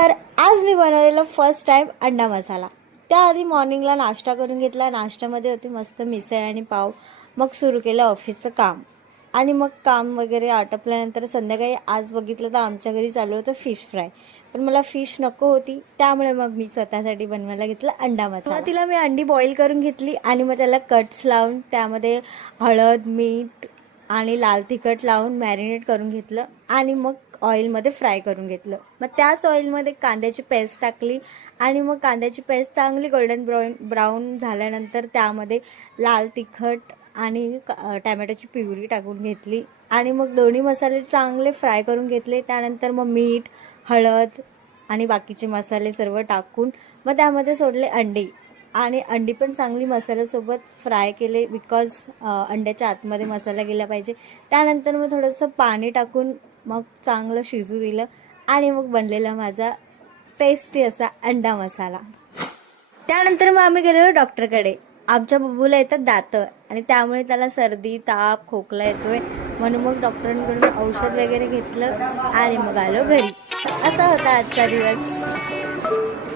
तर आज मी बनवलेला फर्स्ट टाइम अंडा मसाला। त्याआधी मॉर्निंगला नाश्ता करून घेतला। नाश्त्यामध्ये होती मस्त मिसळ आणि पाव। मग सुरू केलं ऑफिसचं काम आणि मग काम वगैरे आटपल्यानंतर संध्याकाळी आज बघितलं तर आमच्या घरी चालू होतं फिश फ्राय, पण मला फिश नको होती, त्यामुळे मग मी स्वतःसाठी बनवायला घेतलं अंडा मसाला। तिला मी अंडी बॉईल करून घेतली आणि मग त्याला कट्स लावून त्यामध्ये हळद, मीठ आणि लाल तिखट लावून मॅरिनेट करून घेतलं आणि मग ऑइलमध्ये फ्राय करून घेतलं। मग त्याच ऑइलमध्ये कांद्याची पेस्ट टाकली आणि मग कांद्याची पेस्ट चांगली गोल्डन ब्राऊन झाल्यानंतर त्यामध्ये लाल तिखट आणि टॅमॅटोची प्युरी टाकून घेतली आणि मग दोन्ही मसाले चांगले फ्राय करून घेतले। त्यानंतर मग मीठ, हळद आणि बाकीचे मसाले सर्व टाकून मग त्यामध्ये सोडले अंडी आणि अंडी पण चांगली मसाल्यासोबत फ्राय केले, बिकॉज अंड्याच्या आतमध्ये मसाला गेला पाहिजे। त्यानंतर मग थोडंसं पाणी टाकून मग चांगलं शिजू दिलं आणि मग बनलेला माझा टेस्टी असा अंडा मसाला। त्यानंतर मग आम्ही गेलेलो डॉक्टरकडे। आमच्या बबूला येतात दात आणि त्यामुळे त्याला सर्दी, ताप, खोकला येतोय, म्हणून मग डॉक्टरांकडून औषध वगैरे घेतलं आणि मग आलो घरी। असा होता आजचा दिवस।